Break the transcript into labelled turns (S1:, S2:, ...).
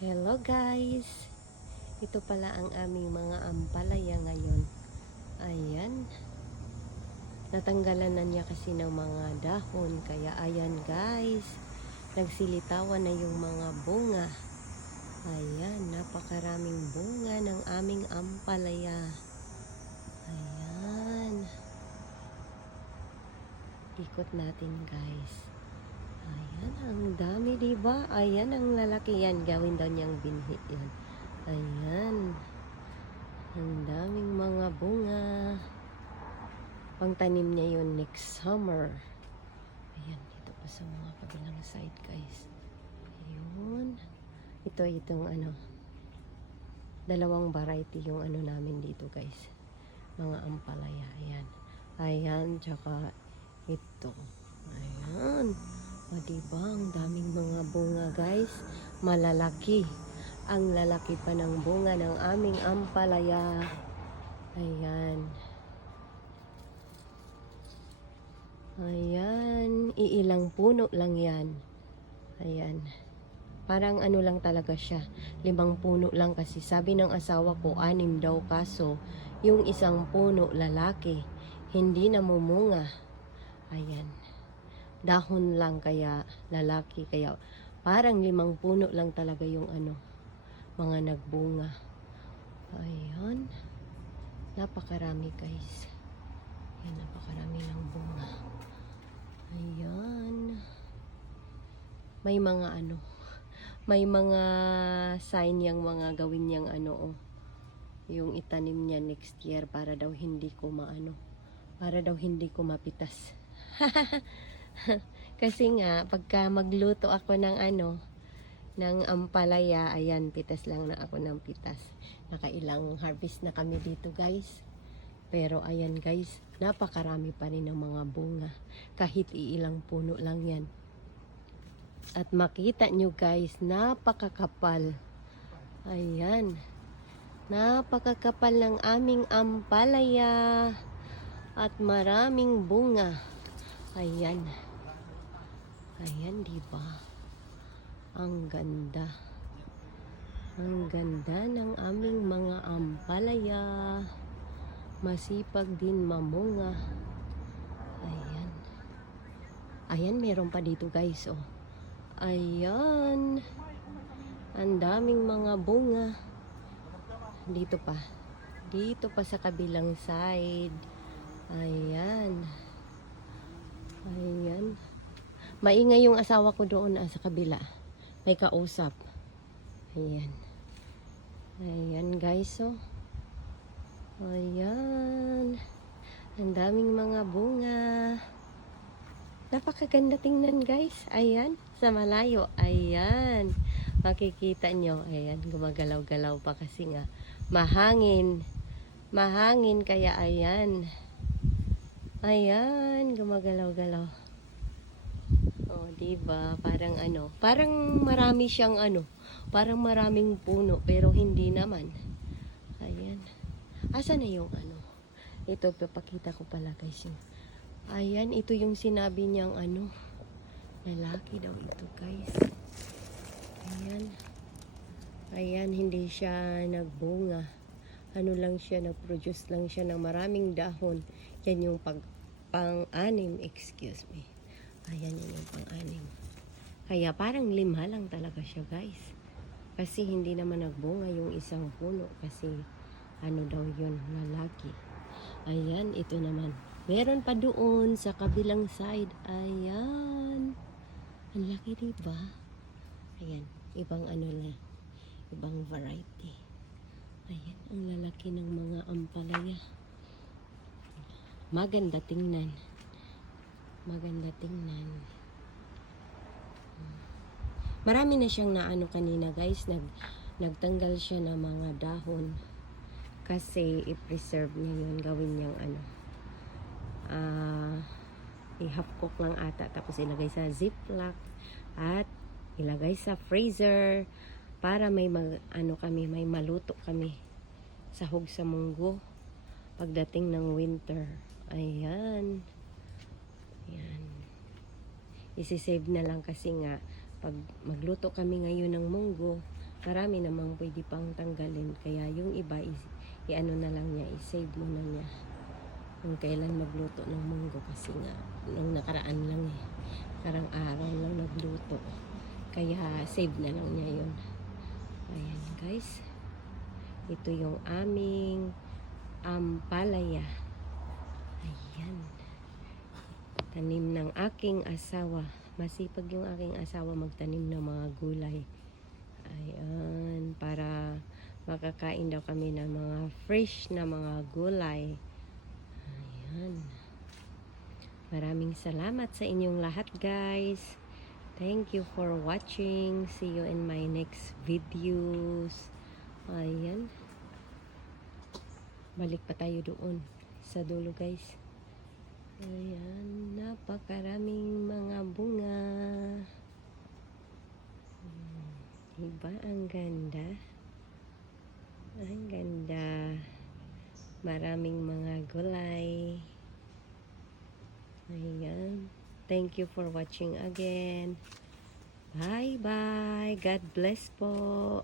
S1: Hello guys! Ito pala ang aming mga ampalaya ngayon. Ayan. Natanggalan na niya kasi ng mga dahon. Kaya ayan guys. Nagsilitawan na yung mga bunga. Ayan. Napakaraming bunga ng aming ampalaya. Ayan. Ikot natin guys. Ayan, ang dami, di ba? Ayan, ang lalaki yan. Gawin daw niyang binhi yan. Ayan. Ang daming mga bunga. Pangtanim niya yun next summer. Ayan, dito pa sa mga kabilang side, guys. Ayun. Ito, itong ano, dalawang variety yung ano namin dito, guys. Mga ampalaya. Ayan. Ayan, tsaka ito. Ayan. O, diba? Ang daming mga bunga, guys. Malalaki. Ang lalaki pa ng bunga ng aming ampalaya. Ayan. Ayan. Iilang puno lang yan. Ayan. Parang ano lang talaga siya. Limang puno lang kasi. Sabi ng asawa ko, anim daw kaso. Yung isang puno, lalaki. Hindi namumunga. Ayan dahon lang kaya lalaki kaya. Parang limang puno lang talaga yung ano mga nagbunga. Ayan napakarami guys. Ayan napakarami ng bunga. Ayan may mga ano may mga sign yang mga gawin niyang ano oh, yung itanim niya next year para daw hindi ko maano para daw hindi ko mapitas Kasi nga, pagka magluto ako ng ano, ng ampalaya, ayan, pitas lang na ako ng pitas. Nakailang harvest na kami dito, guys. Pero ayan, guys, napakarami pa rin ng mga bunga. Kahit iilang puno lang yan. At makita nyo, guys, napakakapal. Ayan. Napakakapal ng aming ampalaya. At maraming bunga. Ayan. Ayan, di ba? Ang ganda. Ang ganda ng aming mga ampalaya. Masipag din mamunga. Ayan. Ayan, meron pa dito guys, oh. Ayan. Ang daming mga bunga. Dito pa. Dito pa sa kabilang side. Ayan. Ayan. Maingay yung asawa ko doon ah, sa kabila. May kausap. Ayan. Ayan guys, oh. Ayan. Ang daming mga bunga. Napakaganda tingnan guys. Ayan. Sa malayo. Ayan. Makikita nyo. Ayan. Gumagalaw-galaw pa kasi nga. Mahangin. Mahangin kaya ayan. Ayan. Gumagalaw-galaw. Oh, 'di ba? Parang ano, parang marami siyang ano, parang maraming puno pero hindi naman. Ayan. Asa na yung ano? Ito papakita ko pala guys. Ayan, ito yung sinabi niyang ano. Lalaki daw ito, guys. Ayan. Ayan, hindi siya nagbunga. Ano lang siya, nag-produce lang siya ng maraming dahon. Yan yung pag pang-anim, excuse me. Ayan yun yung pang-anim. Kaya parang lima lang talaga siya guys. Kasi hindi naman nagbunga yung isang puno. Kasi ano daw yun, lalaki. Ayan, ito naman. Meron pa doon sa kabilang side. Ayan. Ang laki diba? Ayan, ibang ano na. Ibang variety. Ayan, ang lalaki ng mga ampalaya. Maganda tingnan maganda tingnan. Marami na siyang naano kanina guys, nag nagtanggal siya ng mga dahon kasi i-preserve niya yun, gawin niyang ano. Ah, i-half cook lang ata tapos ilagay sa ziplock at ilagay sa freezer para may mag, ano kami, may maluto kami sahog sa munggo pagdating ng winter. Ayan. Yan. Isisave na lang kasi nga, pag magluto kami ngayon ng munggo, marami namang pwede pang tanggalin. Kaya yung iba, i-ano na lang niya, i-save mo na niya. Kung kailan magluto ng munggo kasi nga, nung nakaraan lang eh. Karang araw lang nagluto. Kaya save na lang niya yun. Ayan guys. Ito yung aming ampalaya. Ayan. Tanim ng aking asawa. Masipag yung aking asawa magtanim ng mga gulay. Ayan. Para makakain daw kami ng mga fresh na mga gulay. Ayan. Maraming salamat sa inyong lahat guys. Thank you for watching. See you in my next videos. Ayan. Balik pa tayo doon sa dulo guys. Ayan, napakaraming mga bunga. Hmm? Ang ganda. Ang ganda. Maraming mga gulay. Ayan. Thank you for watching again. Bye-bye. God bless po.